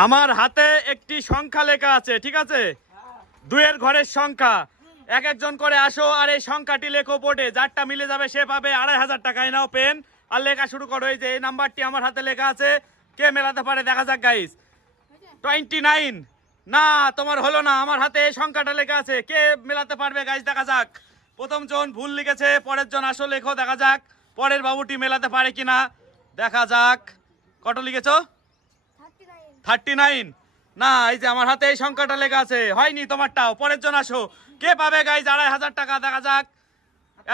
আমার হাতে একটি সংখ্যা লেখা আছে, ঠিক আছে? দুইয়ের ঘরের সংখ্যা। এক একজন করে আসো আর এই সংখ্যাটি লেখো বোর্ডে। যারটা মিলে যাবে সে পাবে 2500 টাকা। নাও পেন আর লেখা শুরু করো। এই যে এই নাম্বারটি আমার হাতে লেখা আছে, কে মেলাতে পারে দেখা যাক গাইস। 29। না, তোমার হলো না। আমার হাতে এই সংখ্যাটা লেখা আছে, কে মেলাতে পারবে গাইস দেখা যাক। প্রথম জন ভুল লিখেছে, পরের জন আসো লেখো দেখা যাক পরের বাবুটি মেলাতে পারে কিনা দেখা যাক। কত লিখেছো? 39। না, এই যে আমার হাতে এই সংখ্যাটা লেখা আছে, হয়নি তোমারটাও। পরের জন আসো, কে পাবে গাইজ 2500 টাকা দেখা যাক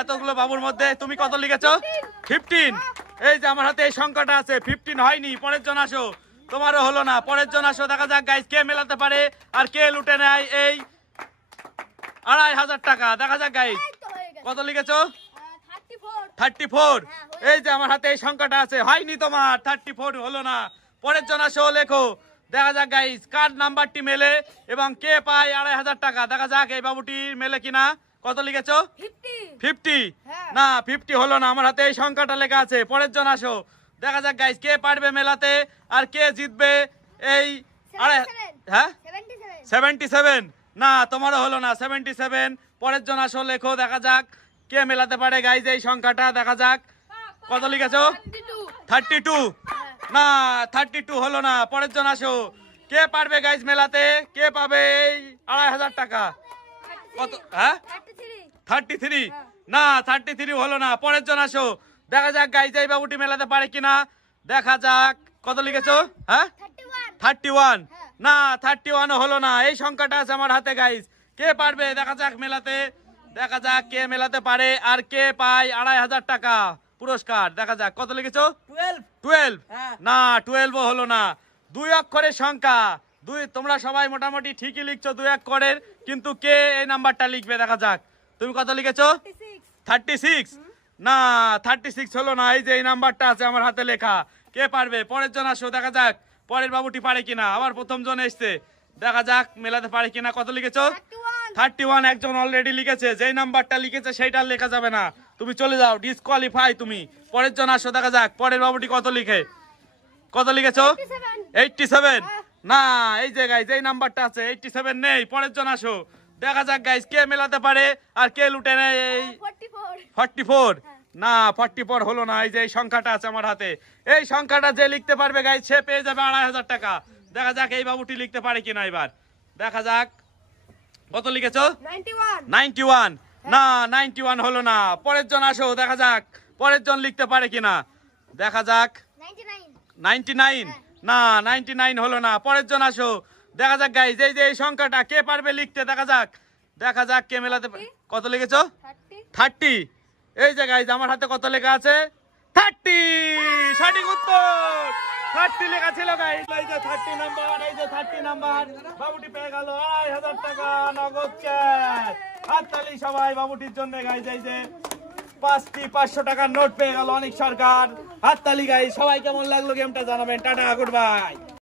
এতগুলো বাবুর মধ্যে। তুমি কত লিখেছো? 15। এই যে আমার হাতে এই সংখ্যাটা আছে, 15 হয়নি। পরের জন আসো, তোমারও হলো না। পরের জন আসো দেখা যাক গাইজ কে মেলাতে পারে আর কে লুটে নেয় এই 2500 টাকা দেখা যাক গাইজ। কত লিখেছো? 34। এই যে আমার হাতে এই সংখ্যাটা আছে, হয়নি তোমার। 34 হলো না। পরের জন আসো লেখো দেখা যাক গাইস কার নাম্বারটি মেলে এবং কে পায় 2500 টাকা দেখা যাক এই বাবুটির মেলে কিনা। কত লিখেছো? 50। না, 50 হলো না। আমার হাতে এই সংখ্যাটা লেখা আছে। পরের জন আসো দেখা যাক গাইস কে পারবে মেলাতে আর কে জিতবে এই 77। না, তোমারও হলো না। 77। পরের জন আসো লেখো দেখা যাক কে মেলাতে পারে গাইস এই সংখ্যাটা দেখা যাক। কত লিখেছো? 32। না, 32 হলো না। পরের জন আসো, কে পারবে গাইজ মেলাতে, কে পাবে এই 2500 টাকা। কত? 33। না, 33 হলো না। পরের জন আসো দেখা যাক গাইজ এই বাবুটি মেলাতে পারে কিনা দেখা যাক। কত লিখেছো? 31। না, 31 হলো না। এই সংখ্যাটা আছে আমার হাতে গাইজ, কে পারবে দেখা যাক মেলাতে দেখা যাক কে মেলাতে পারে আর কে পায় 2500 টাকা পুরস্কার দেখা যাক। কত লিখেছো? 12। না, 12 হলো না। 2 অক্ষরের সংখ্যা। তোমরা সবাই মোটামুটি ঠিকই লিখছো 2 অক্ষরের, কিন্তু কে এই নাম্বারটা লিখবে দেখা যাক। তুমি কত লিখেছো? 36। না, 36 হলো না। এই যে এই নাম্বারটা আছে আমার হাতে লেখা, কে পারবে। পরের জন আসো দেখা যাক পরের বাবুটি পারে কিনা। আবার প্রথম জন এসছে দেখা যাক মেলাতে পারে কিনা। কত লিখেছো? 31। একজন অলরেডি লিখেছে, যেই নাম্বারটা লিখেছে সেইটা লেখা যাবে না। তুমি চলে যাও, ডিসকোয়ালিফাই তুমি। পরের জন আসো দেখা যাক পরের বাবুটি কত লিখে। কত লিখেছো? 87। না, এই যে গাইজ এই নাম্বারটা আছে, 87 নেই। পরের জন আসো দেখা যাক গাইজ কে মেলাতে পারে আর কে লুটে নেয় এই 44। না, 44 হলো না। এই যে এই সংখ্যাটা আছে আমার হাতে, এই সংখ্যাটা যে লিখতে পারবে গাইজ সে পেয়ে যাবে 2500 টাকা। দেখা যাক এই বাবুটি লিখতে পারে কিনা এবার দেখা যাক। কত লিখেছো? 91। না, 91 হলো না। পরের জন আসো দেখা যাক পরের জন লিখতে পারে কিনা দেখা যাক। 99। না, 99 হলো না। পরের জন আসো দেখা যাক গাইজ এই যে এই সংখ্যাটা কে পারবে লিখতে দেখা যাক কে মেলাতে। কত লিখেছো? 30। এই যে গাইজ আমার হাতে কত লেখা আছে? 30। সঠিক উত্তর। 30 লেখা ছিল গাইজ। এই যে 30 নাম্বার, এই যে 30 নাম্বার বাবুটি পেয়ে গেল 2500 টাকা নগদ ক্যাশ। হাততালি সবাই বাবুটির জন্য গাইজ। এই যে 5টি 500 টাকার নোট পেয়ে গেল অনেক সরকার। হাততালি গাইজ। সবাই কেমন লাগলো গেমটা জানাবেন। Tata, good bye.